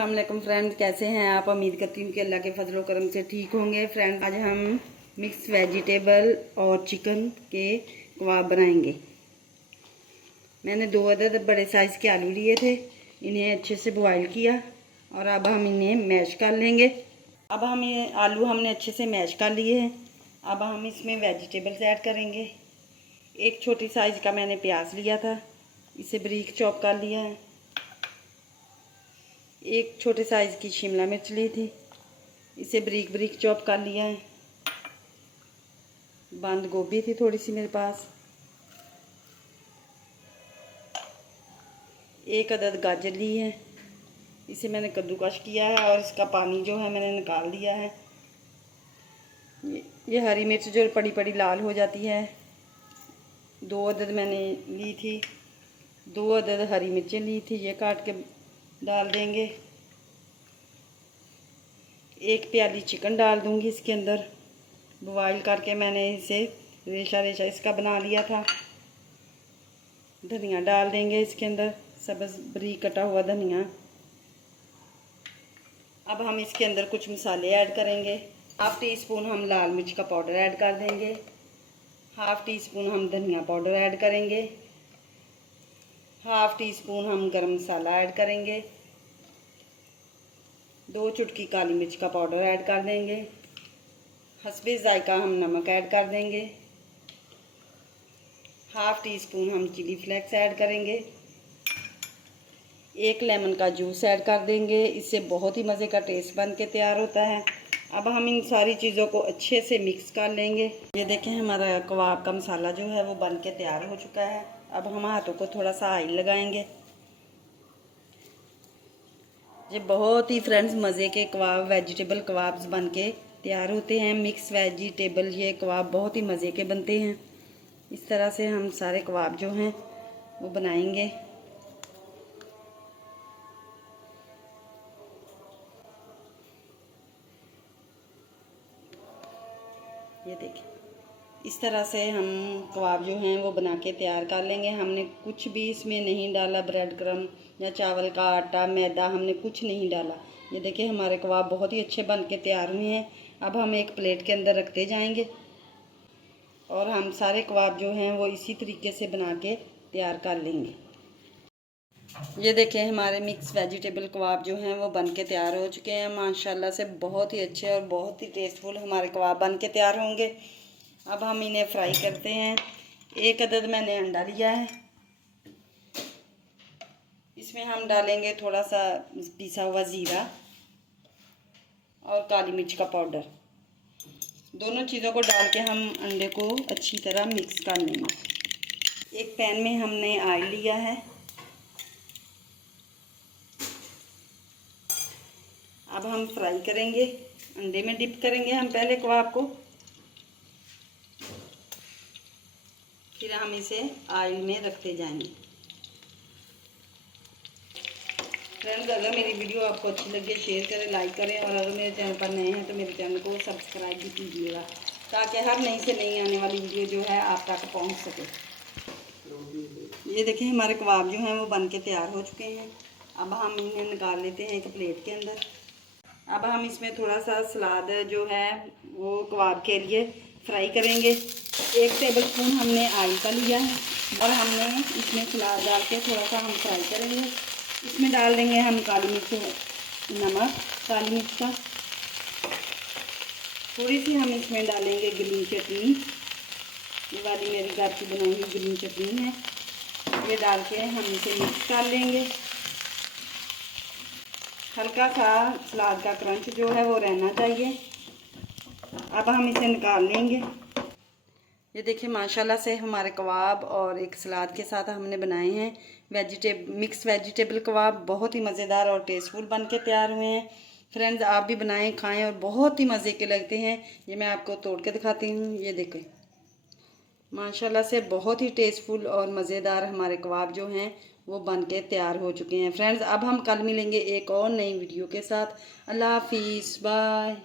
अस्सलाम वालेकुम फ्रेंड्स, कैसे हैं आप। उम्मीद करती हूँ कि अल्लाह के फजलो करम से ठीक होंगे। फ्रेंड्स, आज हम मिक्स वेजिटेबल और चिकन के कबाब बनाएंगे। मैंने 2 अदद बड़े साइज़ के आलू लिए थे, इन्हें अच्छे से बॉईल किया और अब हम इन्हें मैश कर लेंगे। अब हम ये आलू हमने अच्छे से मैश कर लिए हैं। अब हम इसमें वेजिटेबल्स ऐड करेंगे। एक छोटी साइज़ का मैंने प्याज लिया था, इसे बारीक चॉप कर लिया है। एक छोटे साइज़ की शिमला मिर्च ली थी, इसे बारीक बारीक चॉप कर लिया है। बंद गोभी थी थोड़ी सी मेरे पास। एक अदद गाजर ली है, इसे मैंने कद्दूकश किया है और इसका पानी जो है मैंने निकाल दिया है। ये हरी मिर्च जो पड़ी पड़ी लाल हो जाती है, 2 अदद मैंने ली थी। 2 अदद हरी मिर्चें ली थी, ये काट के डाल देंगे। 1 प्याली चिकन डाल दूंगी इसके अंदर। बॉईल करके मैंने इसे रेशा रेशा इसका बना लिया था। धनिया डाल देंगे इसके अंदर, सब्ज़ बारीक कटा हुआ धनिया। अब हम इसके अंदर कुछ मसाले ऐड करेंगे। 1/2 टीस्पून हम लाल मिर्च का पाउडर ऐड कर देंगे। 1/2 टीस्पून हम धनिया पाउडर ऐड करेंगे। 1/2 टीस्पून हम गरम मसाला ऐड करेंगे। 2 चुटकी काली मिर्च का पाउडर ऐड कर देंगे। हस्बे जायका हम नमक ऐड कर देंगे। 1/2 टीस्पून हम चिली फ्लेक्स ऐड करेंगे। 1 लेमन का जूस ऐड कर देंगे, इससे बहुत ही मज़े का टेस्ट बन के तैयार होता है। अब हम इन सारी चीज़ों को अच्छे से मिक्स कर लेंगे। ये देखें, हमारा कबाब का मसाला जो है वो बन के तैयार हो चुका है। अब हम हाथों को थोड़ा सा ऑयल लगाएंगे। ये बहुत ही फ्रेंड्स मज़े के कबाब, वेजिटेबल कबाब्स बन के तैयार होते हैं। मिक्स वेजिटेबल ये कबाब बहुत ही मज़े के बनते हैं। इस तरह से हम सारे कबाब जो हैं वो बनाएंगे। ये देखिए, इस तरह से हम कबाब जो हैं वो बना के तैयार कर लेंगे। हमने कुछ भी इसमें नहीं डाला, ब्रेड क्रम या चावल का आटा, मैदा, हमने कुछ नहीं डाला। ये देखिए, हमारे कबाब बहुत ही अच्छे बन के तैयार हुए हैं। अब हम एक प्लेट के अंदर रखते जाएंगे और हम सारे कबाब जो हैं वो इसी तरीके से बना के तैयार कर लेंगे। ये देखें, हमारे मिक्स वेजिटेबल कबाब जो हैं वो बन के तैयार हो चुके हैं। माशाल्लाह से बहुत ही अच्छे और बहुत ही टेस्टफुल हमारे कबाब बन के तैयार होंगे। अब हम इन्हें फ्राई करते हैं। 1 अदद मैंने अंडा लिया है, इसमें हम डालेंगे थोड़ा सा पिसा हुआ ज़ीरा और काली मिर्च का पाउडर। दोनों चीज़ों को डाल के हम अंडे को अच्छी तरह मिक्स कर लेंगे। एक पैन में हमने ऑयल लिया है। अब हम फ्राई करेंगे, अंडे में डिप करेंगे हम पहले कबाब को, फिर हम इसे ऑयल में रखते जाएंगे। फ्रेंड्स, अगर मेरी वीडियो आपको अच्छी लगे शेयर करें, लाइक करें और अगर मेरे चैनल पर नए हैं तो मेरे चैनल को सब्सक्राइब भी कीजिएगा, ताकि हर नई से नई आने वाली वीडियो जो है आप तक पहुंच सके। ये देखिए, हमारे कबाब जो हैं वो बन के तैयार हो चुके हैं। अब हम इन्हें निकाल लेते हैं एक प्लेट के अंदर। अब हम इसमें थोड़ा सा सलाद जो है वो कबाब के लिए फ्राई करेंगे। 1 टेबलस्पून हमने ऑयल का लिया है और हमने इसमें सलाद डाल के थोड़ा सा हम फ्राई करेंगे। इसमें डाल देंगे हम काली मिर्च, नमक काली मिर्च का, थोड़ी सी हम इसमें डालेंगे ग्रीन चटनी। ये वाली मेरी घर की बनाई हुई ग्रीन चटनी है। ये डाल के हम इसे मिक्स कर लेंगे। हल्का सा सलाद का क्रंच जो है वो रहना चाहिए। अब हम इसे निकाल लेंगे। ये देखिए, माशाल्लाह से हमारे कबाब और एक सलाद के साथ हमने बनाए हैं मिक्स वेजिटेबल कबाब। बहुत ही मज़ेदार और टेस्टफुल बन के तैयार हुए हैं। फ्रेंड्स, आप भी बनाएं, खाएं और बहुत ही मज़े के लगते हैं। ये मैं आपको तोड़ के दिखाती हूँ। ये देखें, माशाल्लाह से बहुत ही टेस्टफुल और मज़ेदार हमारे कबाब जो हैं वो बन के तैयार हो चुके हैं। फ्रेंड्स, अब हम कल मिलेंगे एक और नई वीडियो के साथ। अल्लाह हाफिज़, बाय।